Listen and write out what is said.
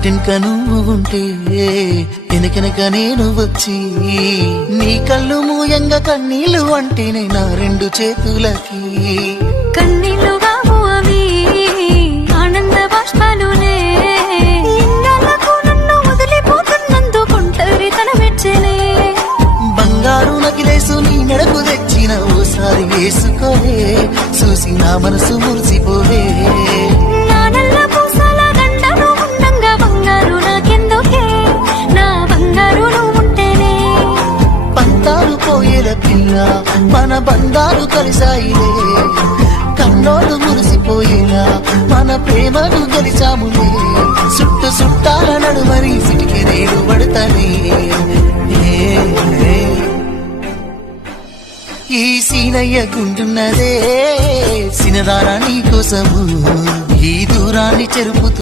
ఇంటింక నువ్వు ఉంటే వెనకెనక నేను వచ్చి నీ కళ్ళు మూయంగా కన్నీళ్లు అంటేనే నా రెండు చేతులకి కన్నీళ్లు కావు అవి ఆనంద బాష్పాలులే ఇన్నాళ్లకు నన్ను వదిలిపోతున్నందుకుంటరి తన మెచ్చలే బంగారు నకిలేసు నీ మెడకు తెచ్చిన ఓసారి వేసుకోవే చూసి నా మనసు మురిసిపోవే నా నల్ల పూసల దండను ఉండంగా బంగారు నాకెందుకే నా బంగారు నువ్వు ఉంటేనే పంతారు పోయేల పిల్ల మన బంధాలు కలిసాయిలే కన్నోడు మురిసిపోయేలా మన ప్రేమను గెలిచాములే చుట్టు చుట్టాల నడుమని సిటికి నేను పడతానే ఈ సీనయ్య గుంటున్నదే సినదారా నీ కోసము ఈ దూరాన్ని చెరుపుతూ